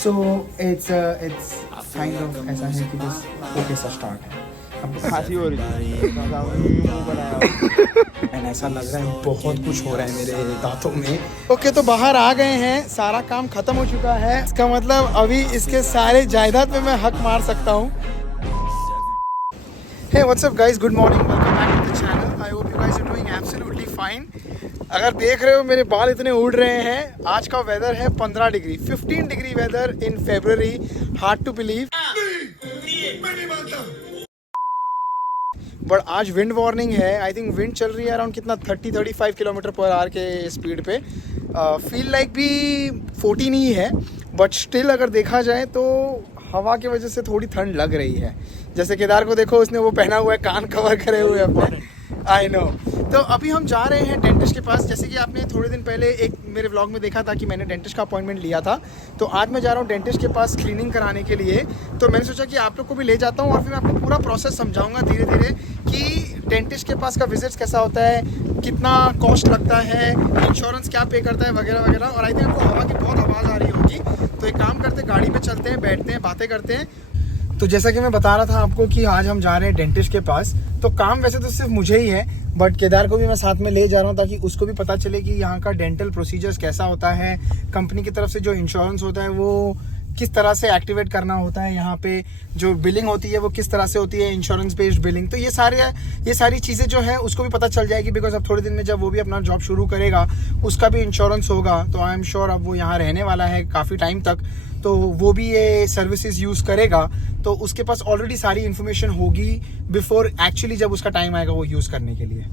So it's kind of ऐसा है कि बस ओके सा स्टार्ट है। अब खांसी हो रही है, मुंह बनाया एंड ऐसा लग रहा है बहुत कुछ हो रहा है मेरे दांतों में। ओके तो बाहर आ गए हैं, सारा काम खत्म हो चुका है। इसका मतलब अभी इसके सारे जायदाद पे मैं हक मार सकता हूँ। Hey, what's up guys? Good morning. Welcome back to the channel. I hope you guys are doing absolutely fine. अगर देख रहे हो मेरे बाल इतने उड़ रहे हैं। आज का वेदर है 15 degree, 15 degree weather in February. Hard to believe, but आज विंड वार्निंग है। आई थिंक विंड चल रही है अराउंड कितना 30-35 किलोमीटर पर आवर के स्पीड पे। फील लाइक भी 14 ही है, बट स्टिल अगर देखा जाए तो हवा की वजह से थोड़ी ठंड लग रही है। जैसे केदार को देखो, उसने वो पहना हुआ है, कान कवर करे हुए अपने। I know. तो अभी हम जा रहे हैं डेंटिस्ट के पास। जैसे कि आपने थोड़े दिन पहले एक मेरे व्लॉग में देखा था कि मैंने डेंटिस्ट का अपॉइंटमेंट लिया था, तो आज मैं जा रहा हूँ डेंटिस्ट के पास क्लीनिंग कराने के लिए। तो मैंने सोचा कि आप लोग को भी ले जाता हूँ और फिर मैं आपको पूरा प्रोसेस समझाऊंगा धीरे धीरे कि डेंटिस्ट के पास का विजिट्स कैसा होता है, कितना कॉस्ट लगता है, इंश्योरेंस क्या पे करता है, वगैरह वगैरह। और आई थिंक आपको हवा की बहुत आवाज़ आ रही होगी, तो एक काम करते हैं, गाड़ी में चलते हैं, बैठते हैं, बातें करते हैं। तो जैसा कि मैं बता रहा था आपको कि आज हम जा रहे हैं डेंटिस्ट के पास। तो काम वैसे तो सिर्फ मुझे ही है, बट केदार को भी मैं साथ में ले जा रहा हूँ ताकि उसको भी पता चले कि यहाँ का डेंटल प्रोसीजर्स कैसा होता है, कंपनी की तरफ से जो इंश्योरेंस होता है वो किस तरह से एक्टिवेट करना होता है, यहाँ पे जो बिलिंग होती है वो किस तरह से होती है, इंश्योरेंस बेस्ड बिलिंग। तो ये सारी चीज़ें जो है उसको भी पता चल जाएगी, बिकॉज अब थोड़े दिन में जब वो भी अपना जॉब शुरू करेगा उसका भी इंश्योरेंस होगा। तो आई एम श्योर अब वो यहाँ रहने वाला है काफ़ी टाइम तक, तो वो भी ये सर्विसेज यूज़ करेगा। तो उसके पास ऑलरेडी सारी इन्फॉर्मेशन होगी बिफोर एक्चुअली जब उसका टाइम आएगा वो यूज़ करने के लिए।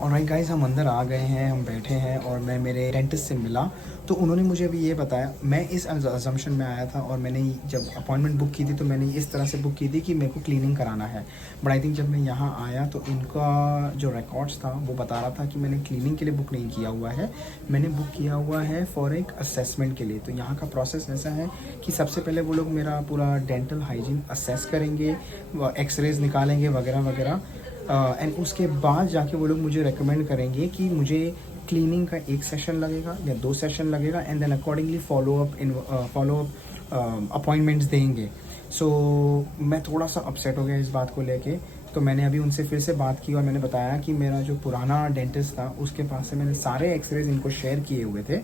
ऑलराइट गाइस, हम अंदर आ गए हैं, हम बैठे हैं और मैं मेरे डेंटिस्ट से मिला। तो उन्होंने मुझे अभी ये बताया, मैं इस अजम्पशन में आया था और मैंने जब अपॉइंटमेंट बुक की थी तो मैंने इस तरह से बुक की थी कि मेरे को क्लीनिंग कराना है। बट आई थिंक जब मैं यहाँ आया तो इनका जो रिकॉर्ड्स था वो बता रहा था कि मैंने क्लीनिंग के लिए बुक नहीं किया हुआ है, मैंने बुक किया हुआ है फॉर एक असेसमेंट के लिए। तो यहाँ का प्रोसेस ऐसा है कि सबसे पहले वो लोग मेरा पूरा डेंटल हाइजीन असेस करेंगे, एक्सरेज निकालेंगे वगैरह वगैरह। एंड उसके बाद जाके वो लोग मुझे रेकमेंड करेंगे कि मुझे क्लीनिंग का एक सेशन लगेगा या 2 सेशन लगेगा, and then accordingly follow up appointments देंगे। सो मैं थोड़ा सा अपसेट हो गया इस बात को लेके। तो मैंने अभी उनसे फिर से बात की और मैंने बताया कि मेरा जो पुराना डेंटिस्ट था उसके पास से मैंने सारे एक्सरेज इनको शेयर किए हुए थे।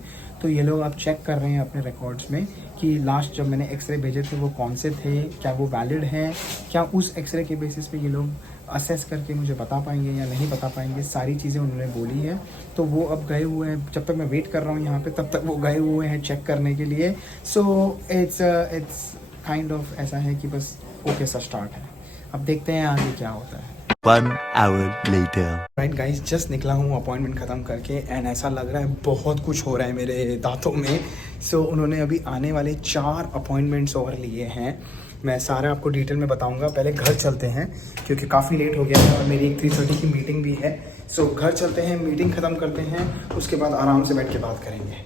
तो ये लोग अब चेक कर रहे हैं अपने रिकॉर्ड्स में कि लास्ट जब मैंने एक्सरे भेजे थे वो कौन से थे, क्या वो वैलिड हैं, क्या उस एक्सरे के बेसिस पे ये लोग असेस करके मुझे बता पाएंगे या नहीं बता पाएंगे। सारी चीज़ें उन्होंने बोली है। तो वो अब गए हुए हैं, जब तक मैं वेट कर रहा हूँ यहाँ पे तब तक वो गए हुए हैं चेक करने के लिए। सो इट्स काइंड ऑफ ऐसा है कि बस ओके सा स्टार्ट है। अब देखते हैं आगे क्या होता है। 1 hour later. Right guys, just निकला हूँ अपॉइंटमेंट ख़त्म करके एंड ऐसा लग रहा है बहुत कुछ हो रहा है मेरे दांतों में। सो उन्होंने अभी आने वाले 4 अपॉइंटमेंट्स और लिए हैं। मैं सारा आपको डिटेल में बताऊंगा। पहले घर चलते हैं क्योंकि काफ़ी लेट हो गया है और मेरी एक 3:30 की मीटिंग भी है। सो घर चलते हैं, मीटिंग ख़त्म करते हैं, उसके बाद आराम से बैठ के बात करेंगे।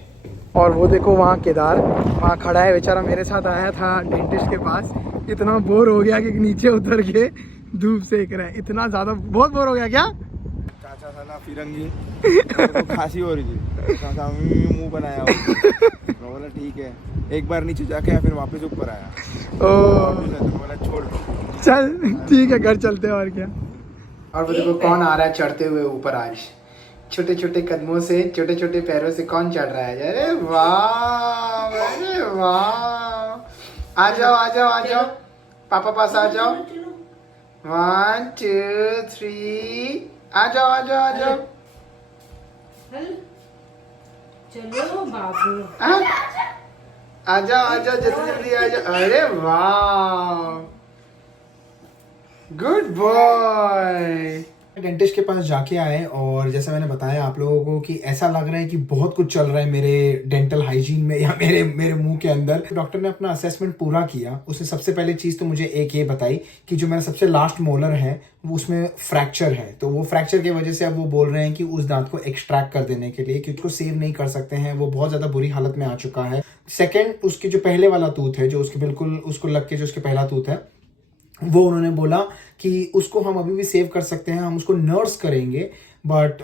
और वो देखो वहाँ केदार वहाँ खड़ा है, बेचारा मेरे साथ आया था डेंटिस्ट के पास। इतना बोर हो गया कि नीचे उतर के धूप सेक रहा है, इतना ज़्यादा बहुत बोर हो गया। क्या चाचा था ना फिरंगी, तो खांसी हो रही थी, चाचा मुंह बनाया। मैं बोला ठीक है, एक बार नीचे जाके फिर वापस ऊपर आया। तो बोला छोड़ चल ठीक है, घर चलते हैं और क्या। और वो देखो कौन आ रहा है चढ़ते हुए ऊपर आज, छोटे छोटे कदमों से, छोटे छोटे पैरों से कौन चढ़ रहा है। अरे वाह, अरे वाह, आ जाओ आ जाओ आ जाओ, पापा पास आ जाओ। 1 2 3, आ जाओ आ जाओ आ जाओ। चलो बाबू, आ जाओ आ जाओ, जल्दी जल्दी आ जाओ। अरे वाह, गुड बॉय। डेंटिस्ट के पास जाके आए और जैसा मैंने बताया आप लोगों को कि ऐसा लग रहा है कि बहुत कुछ चल रहा है मेरे डेंटल हाइजीन में या मेरे मुंह के अंदर। डॉक्टर ने अपना असेसमेंट पूरा किया। उसने सबसे पहले चीज तो मुझे एक ये बताई कि जो मेरा सबसे लास्ट मोलर है वो उसमें फ्रैक्चर है। तो वो फ्रैक्चर की वजह से अब वो बोल रहे हैं कि उस दांत को एक्सट्रैक्ट कर देने के लिए, क्योंकि उसको सेव नहीं कर सकते हैं, वो बहुत ज्यादा बुरी हालत में आ चुका है। सेकेंड, उसकी जो पहले वाला टूथ है, जो उसके बिल्कुल उसको लग के जो उसके पहला टूथ है, वो उन्होंने बोला कि उसको हम अभी भी सेव कर सकते हैं, हम उसको नर्स करेंगे, बट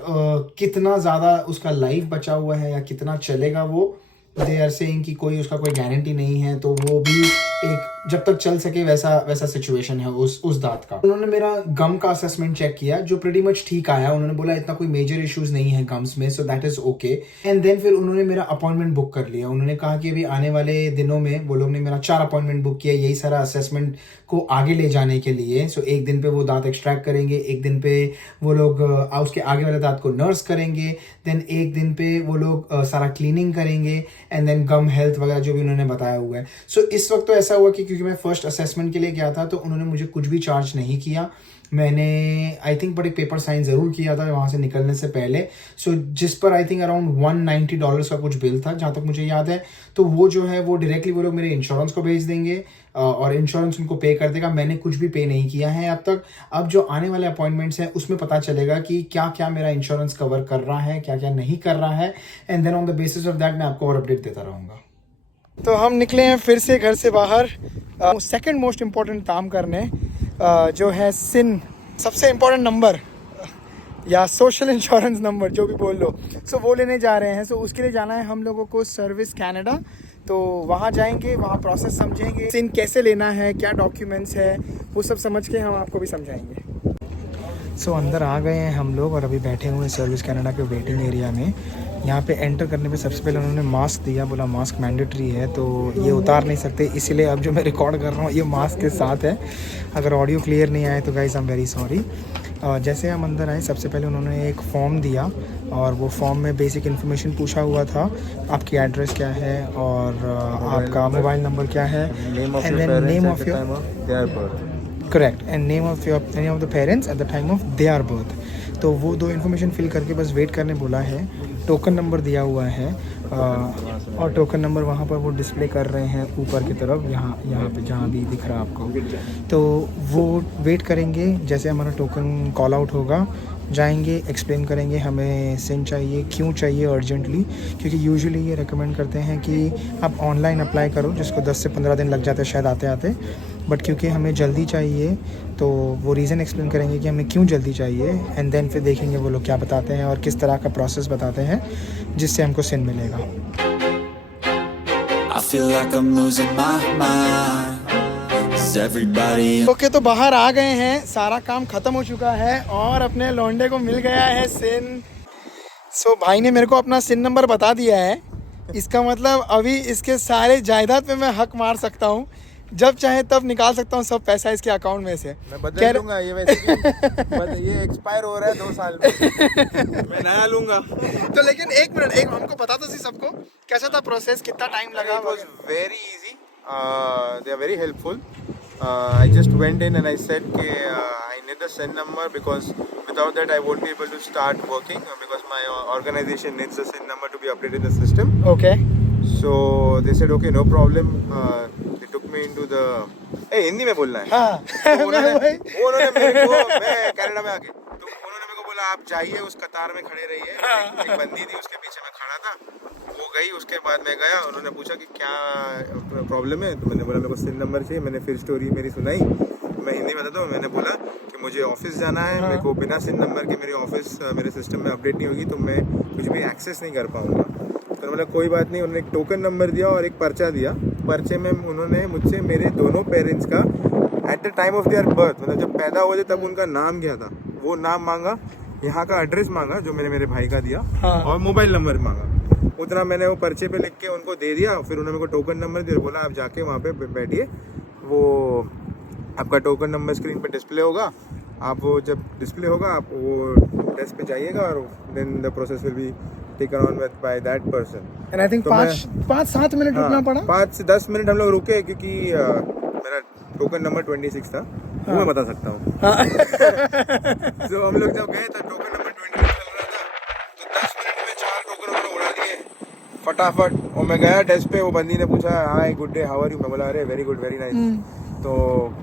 कितना ज़्यादा उसका लाइफ बचा हुआ है या कितना चलेगा वो दे आर सेइंग कि कोई उसका कोई गारंटी नहीं है, तो वो भी एक जब तक चल सके वैसा सिचुएशन है उस दांत का। उन्होंने मेरा गम का असेसमेंट चेक किया जो प्रीटी मच ठीक आया। उन्होंने बोला इतना कोई मेजर इश्यूज नहीं है गम्स में, so that is okay. And then फिर उन्होंने मेरा अपॉइंटमेंट बुक कर लिया। उन्होंने कहा कि अभी आने वाले दिनों में वो लोग ने मेरा 4 अपॉइंटमेंट बुक किया यही सारा असेसमेंट को आगे ले जाने के लिए। सो एक दिन पे वो दांत एक्सट्रैक्ट करेंगे, एक दिन पे वो लोग उसके आगे वाले दांत को नर्स करेंगे, देन एक दिन पे वो लोग सारा क्लीनिंग करेंगे, एंड देन गम हेल्थ वगैरह जो भी उन्होंने बताया हुआ है। सो इस वक्त तो ऐसा हुआ कि क्योंकि मैं फर्स्ट असेसमेंट के लिए गया था तो उन्होंने मुझे कुछ भी चार्ज नहीं किया। मैंने आई थिंक बट एक पेपर साइन ज़रूर किया था वहाँ से निकलने से पहले। सो जिस पर आई थिंक अराउंड $190 का कुछ बिल था जहाँ तक मुझे याद है। तो वो जो है वो डायरेक्टली वो लोग मेरे इंश्योरेंस को भेज देंगे और इंश्योरेंस उनको पे कर देगा। मैंने कुछ भी पे नहीं किया है अब तक। अब जो आने वाले अपॉइंटमेंट्स हैं उसमें पता चलेगा कि क्या क्या मेरा इंश्योरेंस कवर कर रहा है, क्या क्या नहीं कर रहा है, and then on the basis of that मैं आपको और अपडेट देता रहूँगा। तो हम निकले हैं फिर से घर से बाहर सेकंड मोस्ट इम्पॉर्टेंट काम करने, जो है सिन, सबसे इम्पोर्टेंट नंबर या सोशल इंश्योरेंस नंबर जो भी बोल लो। सो वो लेने जा रहे हैं। सो उसके लिए जाना है हम लोगों को सर्विस कनाडा। तो वहाँ जाएंगे, वहाँ प्रोसेस समझेंगे, सिन कैसे लेना है, क्या डॉक्यूमेंट्स है, वो सब समझ के हम आपको भी समझाएंगे। सो अंदर आ गए हैं हम लोग और अभी बैठे हुए हैं सर्विस कनाडा के वेटिंग एरिया में। यहाँ पे एंटर करने पे सबसे पहले उन्होंने मास्क दिया, बोला मास्क मैंडेटरी है तो ये उतार नहीं सकते, इसीलिए अब जो मैं रिकॉर्ड कर रहा हूँ ये मास्क के साथ है। अगर ऑडियो क्लियर नहीं आए तो guys I am very sorry. जैसे हम अंदर आए सबसे पहले उन्होंने एक फॉर्म दिया और वो फॉर्म में बेसिक इन्फॉर्मेशन पूछा हुआ था, आपकी एड्रेस क्या है और आपका मोबाइल नंबर क्या है, and then name of your correct and name of your any of the parents at the time of their birth. तो वो 2 इन्फॉर्मेशन फिल करके बस वेट करने बोला है। टोकन नंबर दिया हुआ है और टोकन नंबर वहाँ पर वो डिस्प्ले कर रहे हैं ऊपर की तरफ, यहाँ पे जहाँ भी दिख रहा है आपको। तो वो वेट करेंगे, जैसे हमारा टोकन कॉल आउट होगा जाएंगे, एक्सप्लेन करेंगे हमें सिन चाहिए, क्यों चाहिए अर्जेंटली, क्योंकि यूजुअली ये रेकमेंड करते हैं कि आप ऑनलाइन अप्लाई करो जिसको 10 से 15 दिन लग जाते हैं शायद आते आते, बट क्योंकि हमें जल्दी चाहिए तो वो रीज़न एक्सप्लेन करेंगे कि हमें क्यों जल्दी चाहिए, एंड देन फिर देखेंगे वो लोग क्या बताते हैं और किस तरह का प्रोसेस बताते हैं जिससे हमको सिन मिलेगा। I feel like I'm losing my mind. Is everybody okay तो बाहर आ गए हैं, सारा काम खत्म हो चुका है और अपने लौंडे को मिल गया है सिन। सो भाई ने मेरे को अपना सिन नंबर बता दिया है। इसका मतलब अभी इसके सारे जायदाद पे मैं हक मार सकता हूँ, जब चाहे तब निकाल सकता हूँ सब पैसा इसके अकाउंट में से। मैं बदल लूंगा ये वैसे ये एक्सपायर हो रहा है 2 साल में, मैं नया लूंगा। तो लेकिन एक मिनट, एक हमको पता तो सी सबको कैसा था प्रोसेस, कितना टाइम लगा? It was very easy. They are very helpful. I just went in and I said कि I need the SIN number because without that I won't be able to start working because my organization needs the SIN number to be updated in the system. Okay So they said okay no problem. They took me into the Hindi में बोलना है। हाँ तो उन्होंने मेरे को, मैं Canada में आके तो उन्होंने मेरे को बोला आप जाइए उस कतार में खड़े रहिए। एक बंदी थी उसके पीछे मैं खड़ा था, वो गई, उसके बाद मैं गया, उन्होंने पूछा कि क्या प्रॉब्लम है, तो मैंने बोला मेरे को सिन नंबर चाहिए। मैंने फिर स्टोरी मेरी सुनाई, मैं हिंदी में बताता हूँ। मैंने बोला कि मुझे ऑफिस जाना है, मेरे को बिना सिन नंबर के मेरी ऑफिस मेरे सिस्टम में अपडेट नहीं होगी तो मैं कुछ भी एक्सेस नहीं कर पाऊँगा। तो मतलब कोई बात नहीं, उन्होंने एक टोकन नंबर दिया और एक पर्चा दिया। पर्चे में उन्होंने मुझसे मेरे दोनों पेरेंट्स का eight the time of their birth, मतलब जब पैदा हुए थे तब उनका नाम क्या था वो नाम मांगा, यहाँ का एड्रेस मांगा जो मैंने मेरे भाई का दिया, और मोबाइल नंबर मांगा। उतना मैंने वो पर्चे पे लिख के उनको दे दिया। फिर उन्होंने मेरे को टोकन नंबर दिया, बोला आप जाके वहाँ पे बैठिए, वो आपका टोकन नंबर स्क्रीन पे डिस्प्ले होगा, आप वो जब डिस्प्ले होगा आप वो डेस्क पे जाइएगा और then the process will be taken on with by that person. And I think 5-7 minute रुकना पड़ा। 5 से 10 मिनट हम लोग रुके क्योंकि मेरा टोकन नंबर 26 था, वो मैं बता सकता हूँ। तो हम लोग जब गए तो टोकन नंबर 26 चल रहा था, तो 10 मिनट में 4 टोकन उन्होंने उड़ा दिए फटाफट। और मैं गया डेस्क पे, वो बंदी ने पूछा hi good day how are you, मैं बोला अरे वेरी गुड वेरी नाइस। तो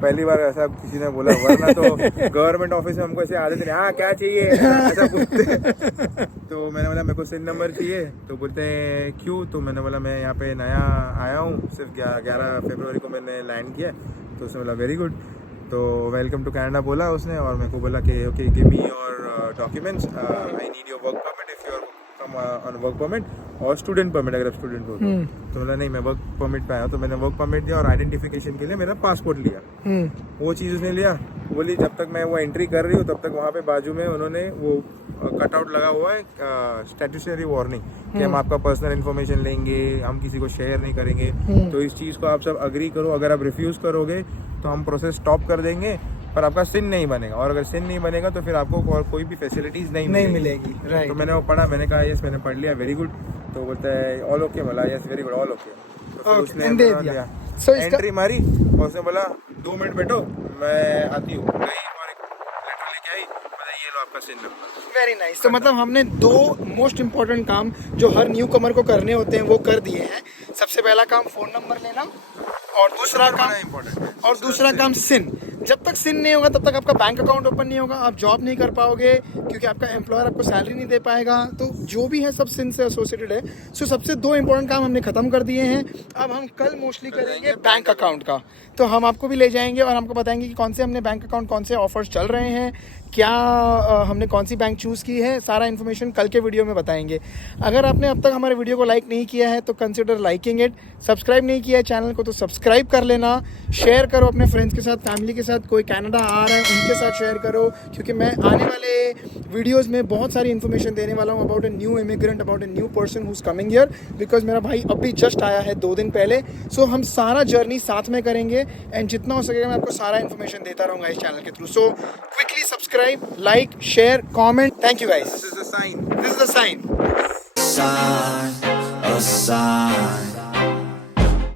पहली बार ऐसा किसी ने बोला, वरना तो गवर्नमेंट ऑफिस में हमको ऐसे आदत नहीं, हाँ क्या चाहिए ऐसा पूछते। तो मैंने बोला मेरे को सिन नंबर चाहिए, तो बोलते हैं क्यों, तो मैंने बोला मैं यहाँ पे नया आया हूँ, सिर्फ 11 फरवरी को मैंने लैंड किया। तो उसने बोला वेरी गुड, तो वेलकम टू कनाडा बोला उसने, और मेरे को बोला कि okay give me your documents, I need your work permit, if you are come on work permit और स्टूडेंट परमिट अगर आप स्टूडेंट हो तो बोला नहीं मैं वर्क परमिट पे आया, तो मैंने वर्क परमिट दिया और आइडेंटिफिकेशन के लिए मेरा पासपोर्ट लिया। वो चीज़ उसने लिया, बोली जब तक मैं वो एंट्री कर रही हूँ तब तक वहाँ पे बाजू में उन्होंने वो कटआउट लगा हुआ है स्टैट्यूटरी वार्निंग कि हम आपका पर्सनल इन्फॉर्मेशन लेंगे, हम किसी को शेयर नहीं करेंगे, तो इस चीज़ को आप सब अग्री करो, अगर आप रिफ्यूज़ करोगे तो हम प्रोसेस स्टॉप कर देंगे, पर आपका सिन नहीं बनेगा, और अगर सिन नहीं बनेगा तो फिर आपको और कोई भी फैसिलिटीज नहीं मिलेगी। राइट। तो मैंने वो पढ़ा, मैंने कहा यस मैंने पढ़ लिया, वेरी गुड। तो बोलता है ऑल ओके, बोला yes very good all okay. तो फिर उसने दे दिया। So इसका एंट्री मारी और उसने बोला 2 मिनट बैठो मैं आती हूँ, गई और एक लेटर लेके आई, बोला ये लो आपका सिन नंबर। Very nice. तो मतलब हमने 2 मोस्ट इम्पोर्टेंट काम जो हर न्यू कमर को करने होते हैं वो कर दिए हैं। सबसे पहला काम फ़ोन नंबर लेना, और दूसरा काम सिन। जब तक सिन नहीं होगा तब तक आपका बैंक अकाउंट ओपन नहीं होगा, आप जॉब नहीं कर पाओगे क्योंकि आपका एम्प्लॉयर आपको सैलरी नहीं दे पाएगा। तो जो भी है सब सिन से एसोसिएटेड है। सो सबसे 2 इंपॉर्टेंट काम हमने खत्म कर दिए हैं। अब हम कल मोस्टली करेंगे बैंक अकाउंट का। तो हम आपको भी ले जाएंगे और आपको बताएंगे कि कौन से हमने बैंक अकाउंट, कौन से ऑफर्स चल रहे हैं, क्या हमने कौन सी बैंक चूज़ की है, सारा इन्फॉर्मेशन कल के वीडियो में बताएंगे। अगर आपने अब तक हमारे वीडियो को लाइक नहीं किया है तो कंसिडर लाइकिंग इट। सब्सक्राइब नहीं किया है चैनल को तो सब्सक्राइब कर लेना, शेयर करो अपने फ्रेंड्स के साथ, फैमिली के साथ, कोई कनाडा आ रहा है उनके साथ शेयर करो, क्योंकि मैं आने वाले वीडियोज़ में बहुत सारी इन्फॉर्मेशन देने वाला हूँ about a new immigrant, about a new person who is coming here, because मेरा भाई अभी जस्ट आया है 2 दिन पहले। सो हम सारा जर्नी साथ में करेंगे एंड जितना हो सकेगा मैं आपको सारा इन्फॉर्मेशन देता रहूँगा इस चैनल के through. So quickly subscribe, like, share, comment. Thank you guys. This is the sign. This is the sign. Sign, a sign.